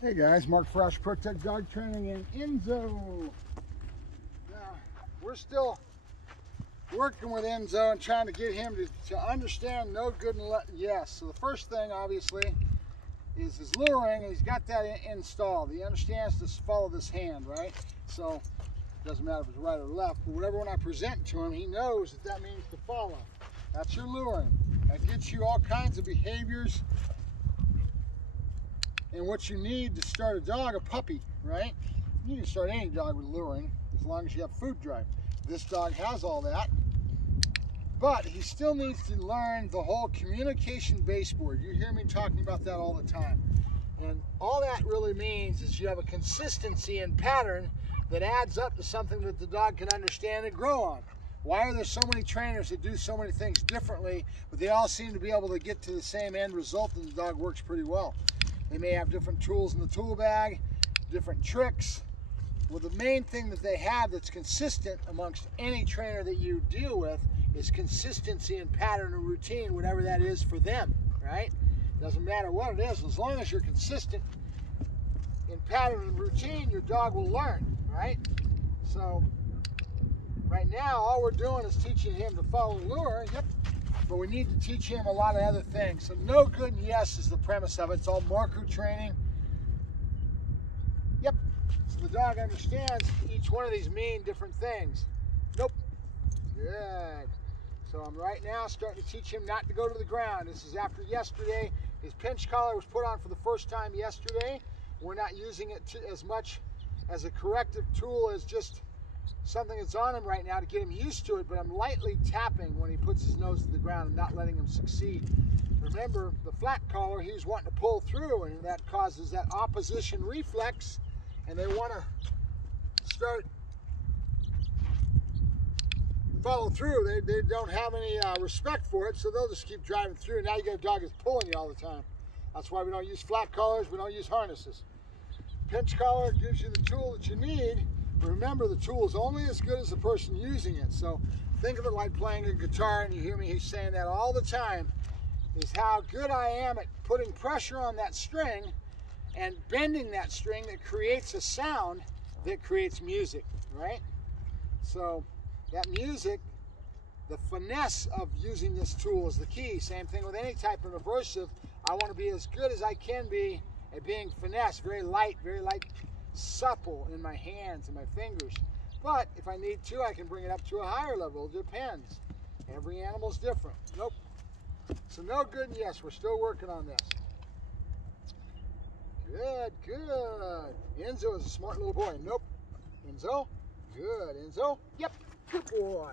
Hey guys, Mark Ferrasci, Protect Dog Training in Enzo. Now, we're still working with Enzo and trying to get him to understand no good and yes. So the first thing, obviously, is his luring, and he's got that installed. He understands to follow this hand, right? So it doesn't matter if it's right or left, but whatever one I present to him, he knows that means to follow. That's your luring. That gets you all kinds of behaviors and what you need to start a dog, a puppy, right? You can start any dog with luring as long as you have food drive. This dog has all that, but he still needs to learn the whole communication baseboard. You hear me talking about that all the time. And all that really means is you have a consistency and pattern that adds up to something that the dog can understand and grow on. Why are there so many trainers that do so many things differently, but they all seem to be able to get to the same end result and the dog works pretty well? They may have different tools in the tool bag, different tricks. Well, the main thing that they have that's consistent amongst any trainer that you deal with is consistency and pattern and routine, whatever that is for them, right? Doesn't matter what it is, as long as you're consistent in pattern and routine, your dog will learn, right? So right now, all we're doing is teaching him to follow lure. Yep. But we need to teach him a lot of other things. So no good and yes is the premise of it. It's all marker training. Yep. So the dog understands each one of these mean different things. Nope. Good. So I'm right now starting to teach him not to go to the ground. This is after yesterday. His pinch collar was put on for the first time yesterday. We're not using it as much as a corrective tool as just something that's on him right now to get him used to it, but I'm lightly tapping when he puts his nose to the ground and not letting him succeed. Remember, the flat collar, he's wanting to pull through, and that causes that opposition reflex, and they want to start follow through. They don't have any respect for it, so they'll just keep driving through. Now you got a dog that's pulling you all the time. That's why we don't use flat collars, we don't use harnesses. Pinch collar gives you the tool that you need. Remember, the tool is only as good as the person using it. So think of it like playing a guitar, and you hear me he's saying that all the time, is how good I am at putting pressure on that string and bending that string that creates a sound that creates music, right? So that music, the finesse of using this tool is the key. Same thing with any type of aversive. I want to be as good as I can be at being finesse, very light, supple in my hands and my fingers. But if I need to, I can bring it up to a higher level. It depends. Every animal's different. Nope. So no good and yes, we're still working on this. Good, good. Enzo is a smart little boy. Nope. Enzo. Good. Enzo. Yep. Good boy.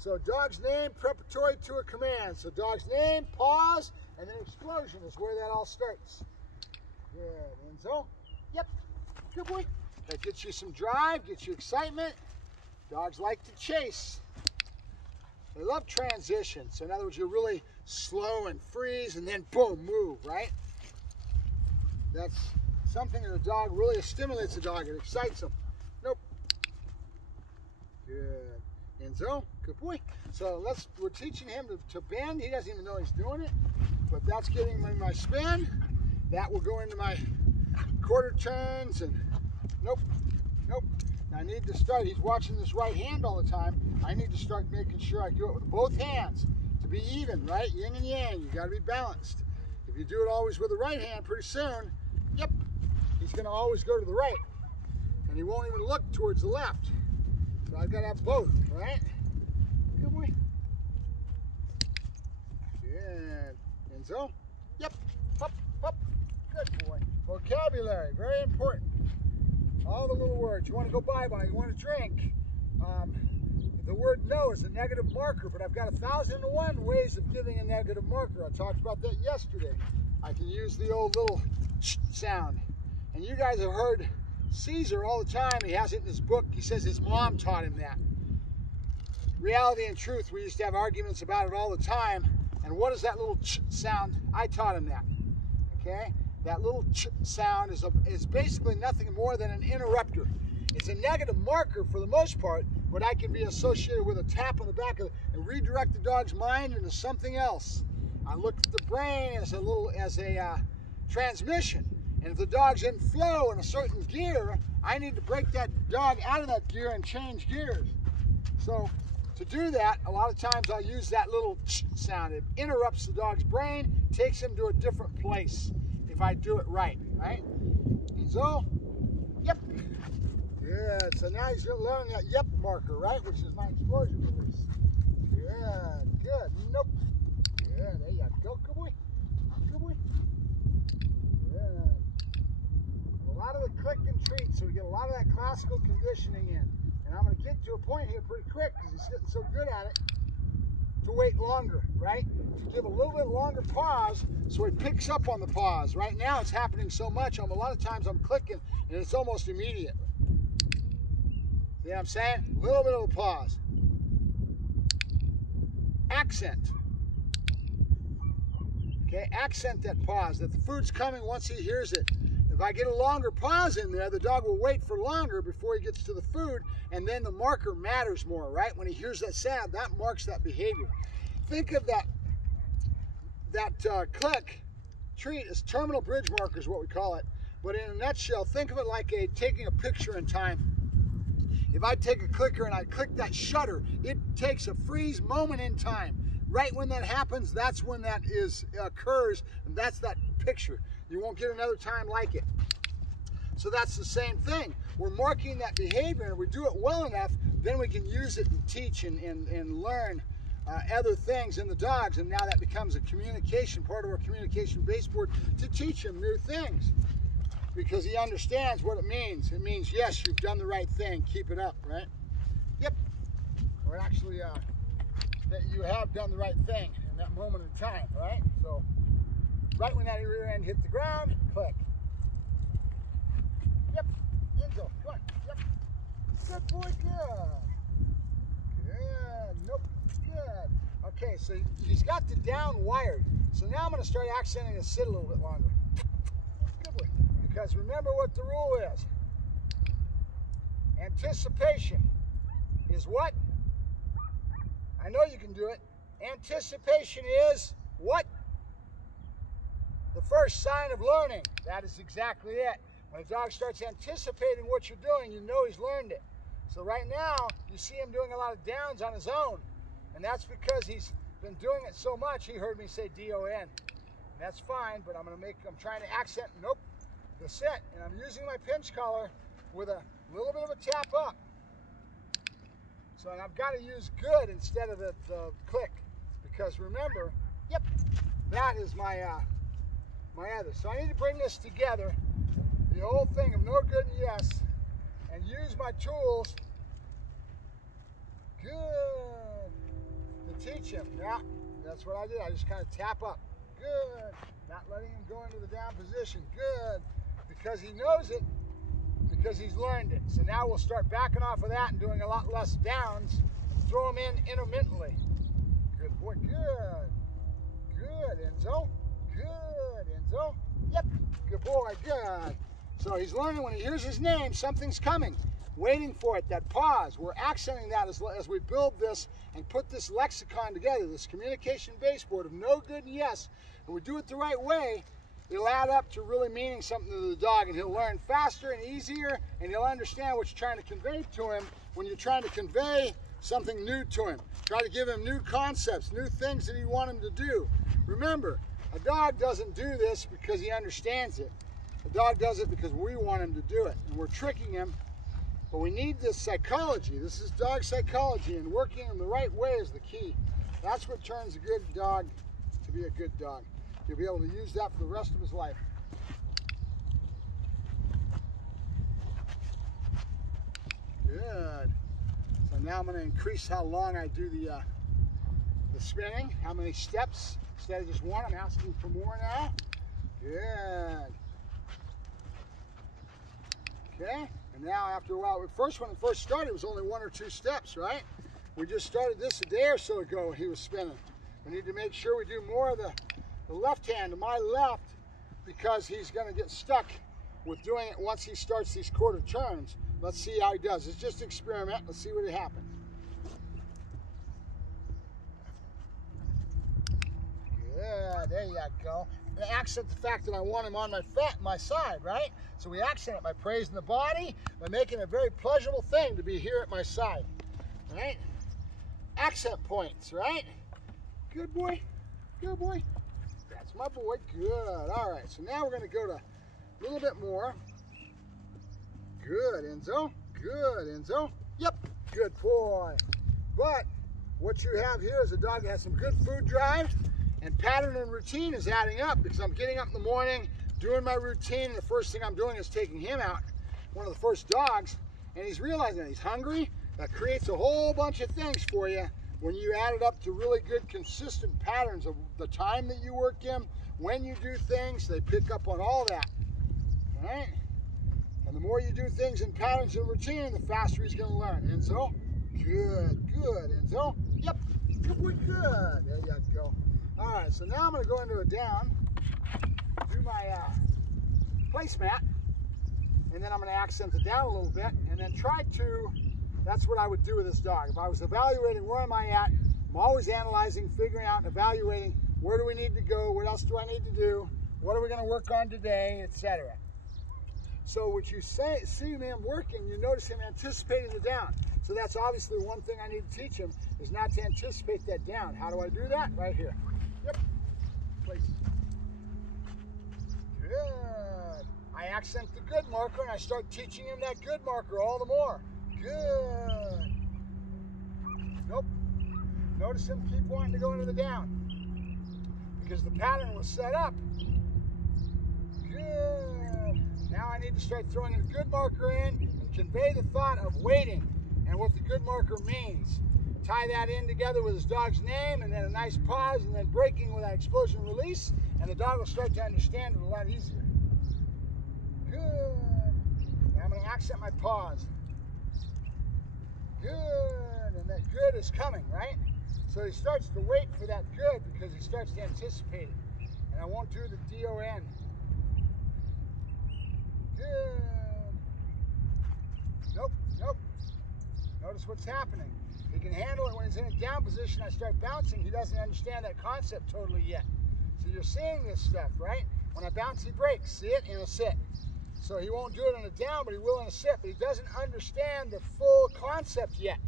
So dog's name preparatory to a command. So dog's name, pause, and then explosion is where that all starts. Good. Enzo. Yep. Good boy. That gets you some drive, gets you excitement. Dogs like to chase. They love transition. So in other words, you're really slow and freeze and then boom, move, right? That's something that a dog really stimulates a dog. It excites them. Nope. Good. Enzo, good boy. So we're teaching him to bend. He doesn't even know he's doing it, but that's getting him in my spin. That will go into my quarter turns and nope. Now I need to start, he's watching this right hand all the time. I need to start making sure I do it with both hands to be even, right? Yin and yang, you gotta be balanced. If you do it always with the right hand, pretty soon, yep, he's gonna always go to the right. And he won't even look towards the left. So I've gotta have both, right? Good boy. Good. Enzo, yep, up. Good boy. Vocabulary, very important. All the little words. You want to go bye-bye, you want to drink. The word no is a negative marker, but I've got 1,001 ways of giving a negative marker. I talked about that yesterday. I can use the old little sound. And you guys have heard Caesar all the time. He has it in his book. He says his mom taught him that. Reality and truth, we used to have arguments about it all the time. And what is that little sound? I taught him that. Okay? That little sound is basically nothing more than an interrupter. It's a negative marker for the most part, but I can be associated with a tap on the back of it and redirect the dog's mind into something else. I look at the brain as a transmission. And if the dog's in flow in a certain gear, I need to break that dog out of that gear and change gears. So to do that, a lot of times I'll use that little sound. It interrupts the dog's brain, takes him to a different place if I do it right, right? Enzo, yep. Good, so now he's learning that yep marker, right? Which is my explosion release. Good, good, nope. Good, there you go, good boy. Good boy. Good. A lot of the click and treat, so we get a lot of that classical conditioning in. And I'm going to get to a point here pretty quick because he's getting so good at it to wait longer, right? To give a little bit longer pause so he picks up on the pause. Right now it's happening so much, a lot of times I'm clicking and it's almost immediate. See what I'm saying? A little bit of a pause. Accent. Okay, accent that pause, that the food's coming once he hears it. If I get a longer pause in there, the dog will wait for longer before he gets to the food, and then the marker matters more, right? When he hears that sound, that marks that behavior. Think of that click treat as terminal bridge marker is what we call it. But in a nutshell, think of it like taking a picture in time. If I take a clicker and I click that shutter, it takes a freeze moment in time. Right when that happens, that's when that occurs, and that's that picture. You won't get another time like it. So that's the same thing. We're marking that behavior, and if we do it well enough, then we can use it and teach and learn other things in the dogs, and now that becomes a communication, part of our communication baseboard to teach him new things. Because he understands what it means. It means, yes, you've done the right thing, keep it up, right? Yep. Or actually, that you have done the right thing in that moment in time, right? So, right when that rear end hit the ground, click. Yep, Enzo, come on, yep. Good boy, good. Good, nope, good. Okay, so he's got the down wired. So now I'm gonna start accenting his sit a little bit longer. Good boy. Because remember what the rule is. Anticipation is what? I know you can do it. Anticipation is what? The first sign of learning. That is exactly it. When a dog starts anticipating what you're doing, you know he's learned it. So right now, you see him doing a lot of downs on his own. And that's because he's been doing it so much, he heard me say D-O-N. And that's fine, but I'm trying to accent, nope, the sit. And I'm using my pinch collar with a little bit of a tap up. So and I've got to use good instead of the click. Because remember, yep, that is my other. So I need to bring this together, the whole thing of no, good, and yes, and use my tools, good, to teach him. Yeah, that's what I did. I just kind of tap up, good, not letting him go into the down position, good, because he knows it, because he's learned it. So now we'll start backing off of that and doing a lot less downs, throw him in intermittently. Good boy, good, good, Enzo. Good, Enzo. Yep. Good boy, good. So he's learning when he hears his name, something's coming. Waiting for it, that pause. We're accenting that as we build this and put this lexicon together, this communication baseboard of no, good, and yes. And we do it the right way, it'll add up to really meaning something to the dog, and he'll learn faster and easier, and he'll understand what you're trying to convey to him when you're trying to convey something new to him. Try to give him new concepts, new things that you want him to do. Remember, a dog doesn't do this because he understands it. A dog does it because we want him to do it. And we're tricking him, but we need this psychology. This is dog psychology, and working in the right way is the key. That's what turns a good dog to be a good dog. You'll be able to use that for the rest of his life. Good. So now I'm going to increase how long I do the spinning, how many steps. Instead of just one, I'm asking for more now. Good. Okay, and now after a while, when it first started, it was only 1 or 2 steps, right? We just started this a day or so ago when he was spinning. We need to make sure we do more of the left hand to my left, because he's going to get stuck with doing it once he starts these quarter turns. Let's see how he does. It's just an experiment. Let's see what happens. Good, there you go. accent the fact that I want him on my side, right? So we accent it by praising the body, by making it a very pleasurable thing to be here at my side, right? Accent points, right? Good boy, good boy. That's my boy, good. All right, so now we're gonna go to a little bit more. Good, Enzo, good, Enzo. Yep, good boy. But what you have here is a dog that has some good food drive, and pattern and routine is adding up because I'm getting up in the morning, doing my routine, and the first thing I'm doing is taking him out, one of the first dogs, and he's realizing that he's hungry. That creates a whole bunch of things for you when you add it up to really good, consistent patterns of the time that you work in, when you do things, they pick up on all that, all right? And the more you do things in patterns and routine, the faster he's gonna learn. Enzo, good, good, Enzo. Yep, good boy, good. There you go. All right, so now I'm gonna go into a down, do my placemat, and then I'm gonna accent it down a little bit, and then try to, that's what I would do with this dog. If I was evaluating where am I at, I'm always analyzing, figuring out, and evaluating where do we need to go, what else do I need to do, what are we gonna work on today, etc. So what you see him working, you notice him anticipating the down. So that's obviously one thing I need to teach him, is not to anticipate that down. How do I do that? Right here. Yep. Place. Good. I accent the good marker and I start teaching him that good marker all the more. Good. Nope. Notice him keep wanting to go into the down because the pattern was set up. Good. Now I need to start throwing a good marker in and convey the thought of waiting and what the good marker means. Tie that in together with his dog's name and then a nice pause and then breaking with that explosion release, and the dog will start to understand it a lot easier. Good. Now I'm going to accent my pause. Good. And that good is coming, right? So he starts to wait for that good because he starts to anticipate it. And I won't do the D-O-N. Good. Nope, nope. Notice what's happening. He can handle it when he's in a down position. I start bouncing. He doesn't understand that concept totally yet. So you're seeing this stuff, right? When I bounce, he breaks. See it? And he'll sit. So he won't do it in a down, but he will in a sit. But he doesn't understand the full concept yet.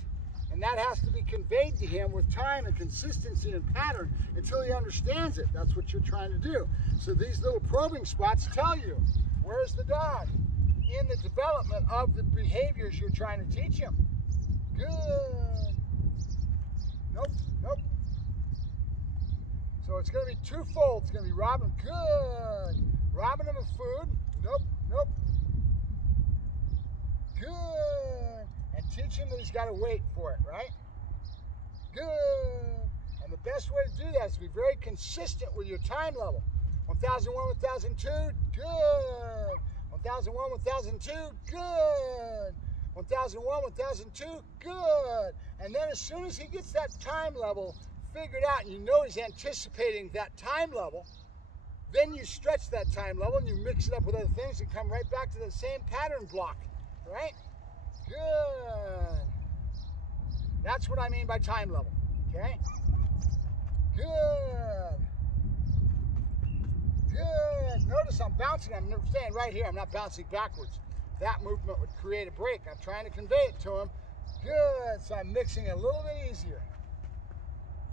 And that has to be conveyed to him with time and consistency and pattern until he understands it. That's what you're trying to do. So these little probing spots tell you, where's the dog in the development of the behaviors you're trying to teach him. Good. Nope, nope. So it's going to be twofold. It's going to be robbing. Good. Robbing him of food. Nope, nope. Good. And teach him that he's got to wait for it, right? Good. And the best way to do that is to be very consistent with your time level. 1001, 1002, good. 1001, 1002, good. 1001, 1002, good. And then as soon as he gets that time level figured out and you know he's anticipating that time level, then you stretch that time level and you mix it up with other things and come right back to the same pattern block, right? Good. That's what I mean by time level, okay? Good. Good. Notice I'm bouncing. I'm staying right here. I'm not bouncing backwards. That movement would create a break. I'm trying to convey it to him. Good. So I'm mixing it a little bit easier.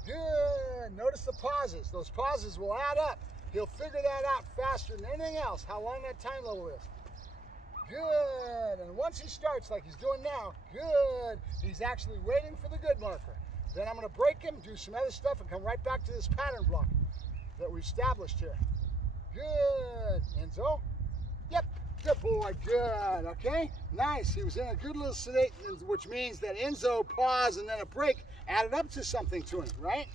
Good. Notice the pauses. Those pauses will add up. He'll figure that out faster than anything else, how long that time level is. Good. And once he starts like he's doing now, good, he's actually waiting for the good marker. Then I'm going to break him, do some other stuff, and come right back to this pattern block that we established here. Good. Enzo? Yep. Good boy. Good. Okay. Nice. He was in a good little sedate, which means that Enzo pause and then a break added up to something to him, right?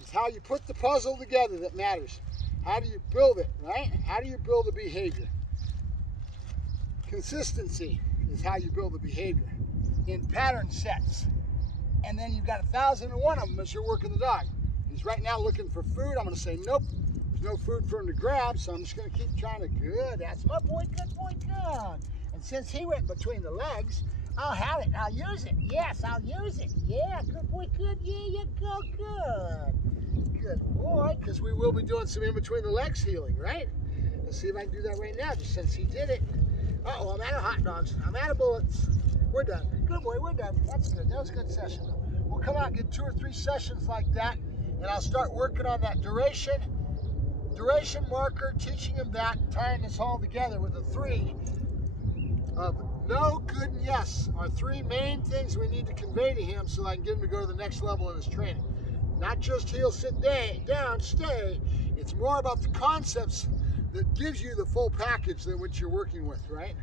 It's how you put the puzzle together that matters. How do you build it, right? How do you build a behavior? Consistency is how you build a behavior in pattern sets. And then you've got 1,001 of them as you're working the dog. He's right now looking for food. I'm going to say, nope, there's no food for him to grab, so I'm just going to keep trying to, good, that's my boy, good. And since he went between the legs, I'll have it, I'll use it. Yes, I'll use it. Yeah, good boy, good, yeah, you go, good. Good boy, because we will be doing some in between the legs healing, right? Let's see if I can do that right now, just since he did it. Uh-oh, I'm out of hot dogs. I'm out of bullets. We're done. Good boy, we're done. That's good. That was a good session, though. We'll come out and get 2 or 3 sessions like that, and I'll start working on that duration marker, teaching him that, tying this all together with the 3 of no, good, and yes are 3 main things we need to convey to him so I can get him to go to the next level in his training. Not just heel, sit down, stay. It's more about the concepts that gives you the full package than what you're working with, right?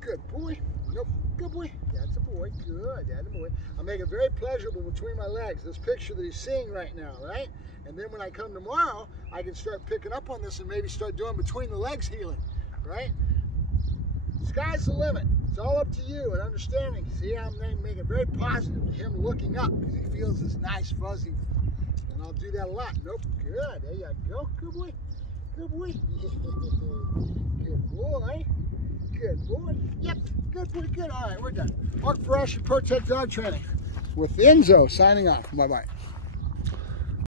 Good boy. Nope. Good boy. That's a boy. Good. That's a boy. I'll make it very pleasurable between my legs, this picture that he's seeing right now, right? And then when I come tomorrow, I can start picking up on this and maybe start doing between the legs healing, right? Sky's the limit. It's all up to you and understanding. See, I'm making it very positive to him looking up because he feels this nice fuzzy. And I'll do that a lot. Nope. Good. There you go. Good boy. Good boy. Good boy. Good boy. Yep. Good boy. Good. All right, we're done. Mark Ferrasci, Pro Tech Dog Training with Enzo signing off. Bye-bye.